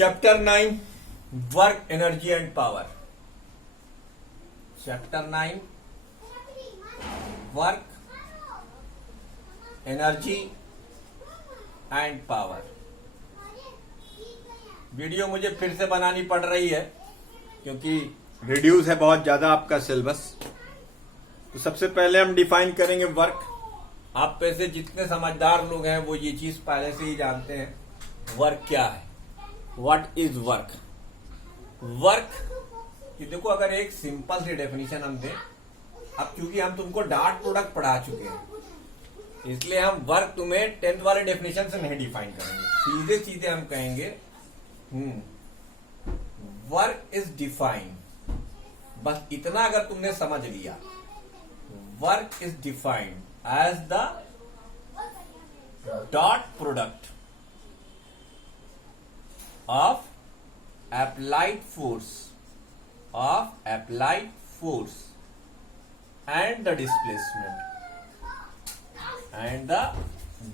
Chapter 9 work energy and power. Chapter 9 work energy and power. Video मुझे फिर से बनानी पड़ रही है क्योंकि रिड्यूस है बहुत ज्यादा आपका सिलेबस। तो सबसे पहले हम डिफाइन करेंगे वर्क। आप पे से जितने समझदार लोग हैं वो ये चीज पहले से ही जानते हैं वर्क क्या है। What is work? वर्क कि देखो, अगर एक सिंपल सी डेफिनेशन हम दें, अब क्योंकि हम तुमको डॉट प्रोडक्ट पढ़ा चुके हैं इसलिए हम वर्क तुम्हें 10th वाले डेफिनेशन से नहीं डिफाइन करेंगे। सीधे सीधे हम कहेंगे वर्क इज डिफाइन। बस इतना अगर तुमने समझ लिया, work is defined as the dot product of applied force and the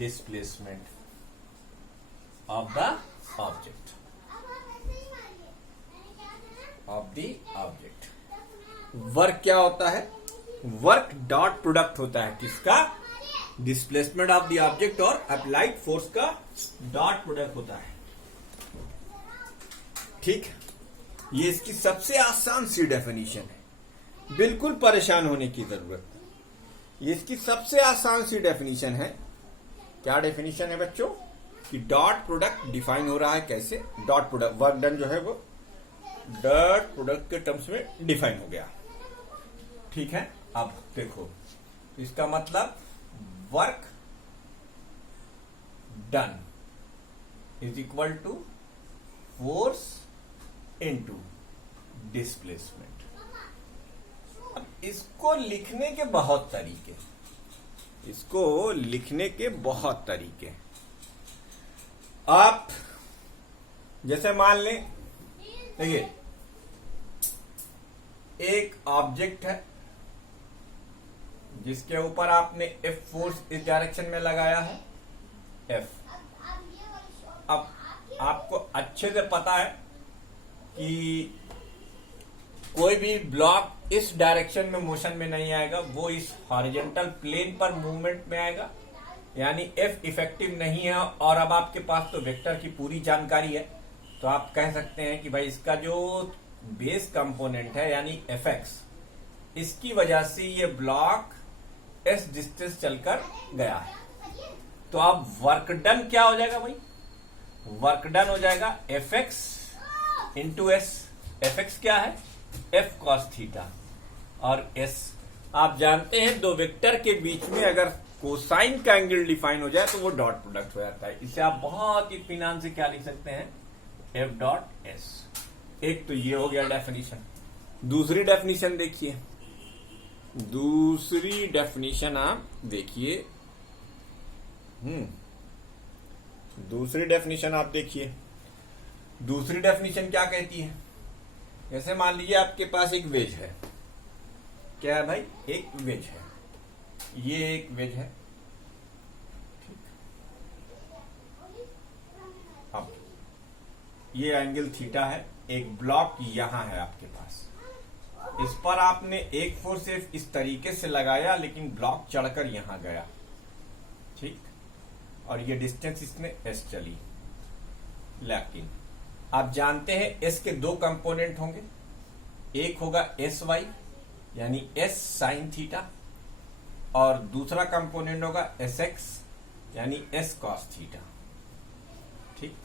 displacement of the object work क्या होता है? वर्क डॉट प्रोडक्ट होता है किसका? डिस्प्लेसमेंट ऑफ द ऑब्जेक्ट और अप्लाइड फोर्स का डॉट प्रोडक्ट होता है। ठीक, ये इसकी सबसे आसान सी डेफिनेशन है, बिल्कुल परेशान होने की जरूरत नहीं। ये इसकी सबसे आसान सी डेफिनेशन है। क्या डेफिनेशन है बच्चों? कि डॉट प्रोडक्ट डिफाइन हो रहा है कैसे? डॉट प्रोडक्ट, वर्क डन जो है वो डॉट प्रोडक्ट के टर्म्स में डिफाइन हो गया। ठीक है, अब देखो इसका मतलब work done is equal to force into displacement. अब इसको लिखने के बहुत तरीके, आप जैसे मान लें, देखिए एक ऑब्जेक्ट है जिसके ऊपर आपने एफ फोर्स इस डायरेक्शन में लगाया है, एफ। अब आपको अच्छे से पता है कि कोई भी ब्लॉक इस डायरेक्शन में मोशन में नहीं आएगा, वो इस हॉरिजॉन्टल प्लेन पर मूवमेंट में आएगा, यानी एफ इफेक्टिव नहीं है। और अब आपके पास तो वेक्टर की पूरी जानकारी है, तो आप कह सकते हैं कि भाई इसका जो बेस कंपोनेंट है यानी एफ एक्स, इसकी वजह से ये ब्लॉक एस डिस्टेंस चलकर गया है। तो अब वर्क डन क्या हो जाएगा भाई? वर्क डन हो जाएगा F x into S. F x क्या है? F cos theta. और एस आप जानते हैं दो वेक्टर के बीच में अगर कोसाइन का एंगल डिफाइन हो जाए तो वो डॉट प्रोडक्ट हो जाता है। इसे आप बहुत इत्मीनान से क्या लिख सकते हैं? F dot S. एक तो ये हो गया डेफिनेशन। दूसरी डेफिनेशन देखिए, दूसरी डेफिनेशन आप देखिए, दूसरी डेफिनेशन आप देखिए। दूसरी डेफिनेशन क्या कहती है? जैसे मान लीजिए आपके पास एक वेज है। क्या है भाई? एक वेज है, ये एक वेज है। ठीक, अब ये एंगल थीटा है, एक ब्लॉक यहां है आपके पास, इस पर आपने एक फोर्स इस तरीके से लगाया लेकिन ब्लॉक चढ़कर यहां गया। ठीक, और ये डिस्टेंस इसमें एस चली। लेकिन आप जानते हैं एस के दो कंपोनेंट होंगे, एक होगा एस वाई यानी एस साइन थीटा, और दूसरा कंपोनेंट होगा एस एक्स यानी एस कॉस थीटा। ठीक,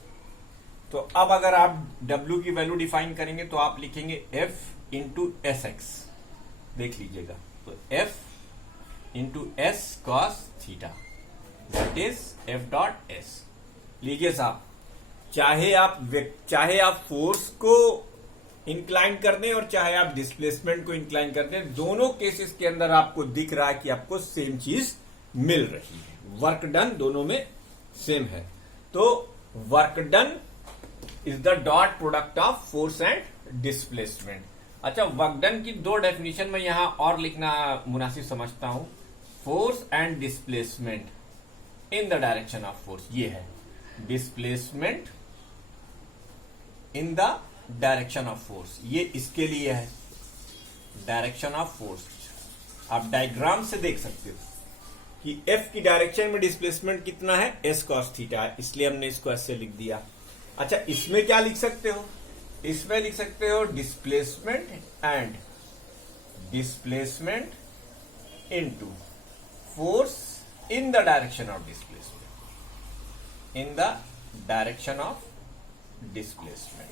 तो अब अगर आप डब्ल्यू की वैल्यू डिफाइन करेंगे तो आप लिखेंगे एफ इंटू एस एक्स। देख लीजिएगा, तो F into S cos theta that is F dot S. लीजिए साहब, चाहे आप फोर्स को इंक्लाइन कर दें और चाहे आप डिस्प्लेसमेंट को इंक्लाइन कर दें, दोनों केसेस के अंदर आपको दिख रहा है कि आपको सेम चीज मिल रही है। वर्क डन दोनों में सेम है। तो work done is the dot product of force and displacement. अच्छा, वर्क डन की दो डेफिनेशन में यहां और लिखना मुनासिब समझता हूं। Force and displacement in the direction of force, ये है displacement in the direction of force. ये इसके लिए है डायरेक्शन ऑफ फोर्स। आप डायग्राम से देख सकते हो कि एफ की डायरेक्शन में डिस्प्लेसमेंट कितना है, एस कॉस थीटा है, इसलिए हमने इसको ऐसे लिख दिया। अच्छा, इसमें क्या लिख सकते हो, इसमें लिख सकते हो displacement into force in the direction of displacement, in the direction of displacement.